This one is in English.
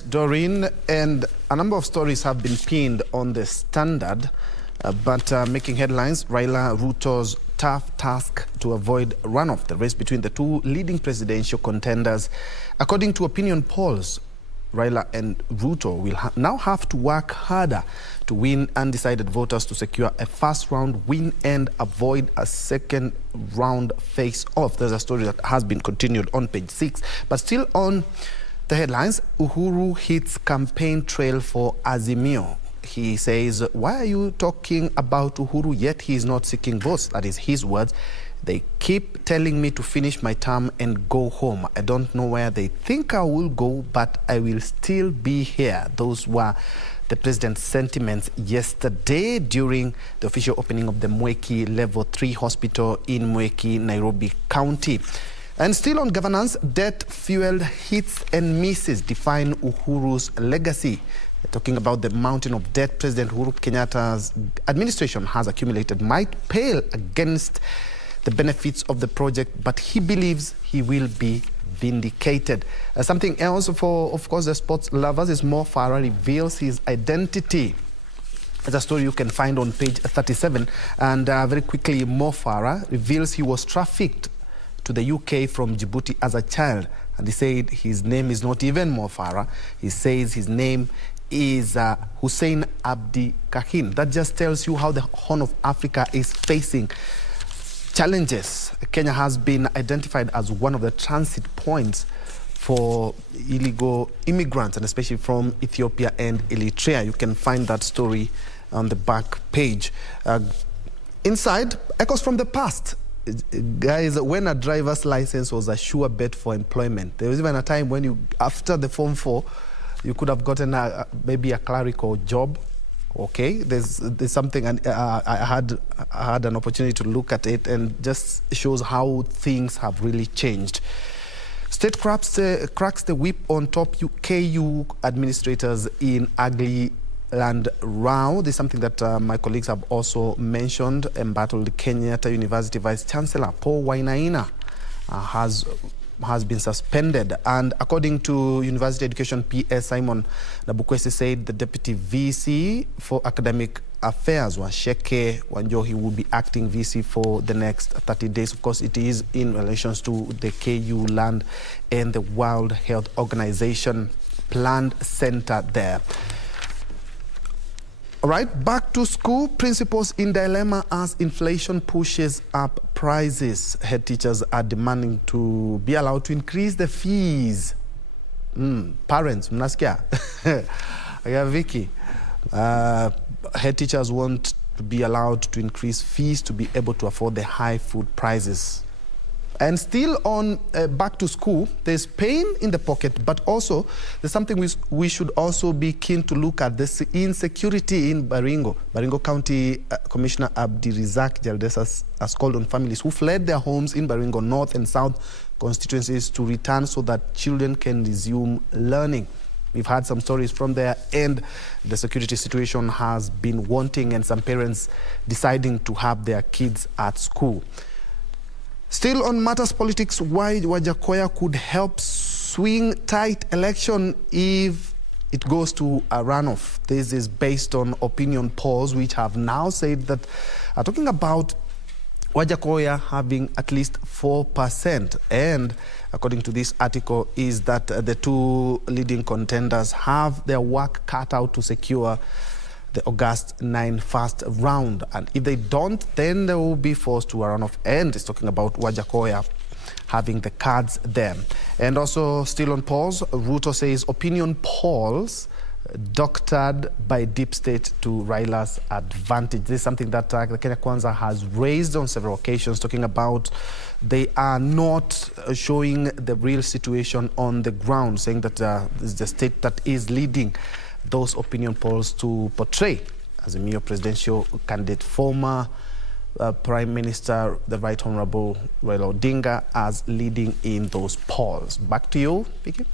Doreen, and a number of stories have been pinned on the Standard, but making headlines. Raila Ruto's tough task to avoid runoff, the race between the two leading presidential contenders. According to opinion polls, Raila and Ruto will now have to work harder to win undecided voters to secure a first-round win and avoid a second-round face-off. There's a story that has been continued on page 6, but still on the headlines. Uhuru hits campaign trail for Azimio. He says, why are you talking about Uhuru yet he is not seeking votes? That is his words. They keep telling me to finish my term and go home. I don't know where they think I will go, but I will still be here. Those were the president's sentiments yesterday during the official opening of the Mweki Level 3 Hospital in Mweki, Nairobi County. And still on governance, debt-fueled hits and misses define Uhuru's legacy. Talking about the mountain of debt President Uhuru Kenyatta's administration has accumulated might pale against the benefits of the project, but he believes he will be vindicated. Something else for, of course, the sports lovers is Mo Farah reveals his identity. It's a story you can find on page 37. And very quickly, Mo Farah reveals he was trafficked to the UK from Djibouti as a child. And he said his name is not even Mo Farah. He says his name is Hussein Abdi Kahin. That just tells you how the Horn of Africa is facing challenges. Kenya has been identified as one of the transit points for illegal immigrants, and especially from Ethiopia and Eritrea. You can find that story on the back page. Inside, echoes from the past. Guys, when a driver's license was a sure bet for employment, there was even a time when you, after the Form 4, you could have gotten maybe a clerical job. Okay, there's something, and I had an opportunity to look at it, and just shows how things have really changed. State cracks the whip on top KU administrators in ugly land row. This is something that my colleagues have also mentioned. Embattled Kenyatta University Vice Chancellor Paul Wainaina has been suspended, and according to University Education PS Simon Nabukwesi said the Deputy VC for Academic Affairs, Washeke Wanjohi, will be acting VC for the next 30 days. Of course, it is in relation to the KU land and the World Health Organization planned center there. All right, back to school. Principals in dilemma as inflation pushes up prices. Head teachers are demanding to be allowed to increase the fees. Parents, mnasikia? Yeah, Vicky. Head teachers want to be allowed to increase fees to be able to afford the high food prices. And still on back to school, there's pain in the pocket, but also there's something we should also be keen to look at, this insecurity in Baringo. Baringo County Commissioner Abdirizak Jaldes has called on families who fled their homes in Baringo North and South constituencies to return so that children can resume learning. We've had some stories from there, and the security situation has been wanting, and some parents deciding to have their kids at school. Still on matters politics, why Wajakoya could help swing tight election if it goes to a runoff. This is based on opinion polls, which have now said that are talking about Wajakoya having at least 4%. And according to this article, is that the two leading contenders have their work cut out to secure the August 9 first round. And if they don't, then they will be forced to a runoff. And it's talking about Wajakoya having the cards there. And also still on polls, Ruto says opinion polls doctored by deep state to Raila's advantage. This is something that the Kenya Kwanza has raised on several occasions, talking about they are not showing the real situation on the ground, saying that it's the state that is leading those opinion polls to portray as a mere presidential candidate, former Prime Minister, the Right Honorable Raila Odinga, as leading in those polls. Back to you, Vicky.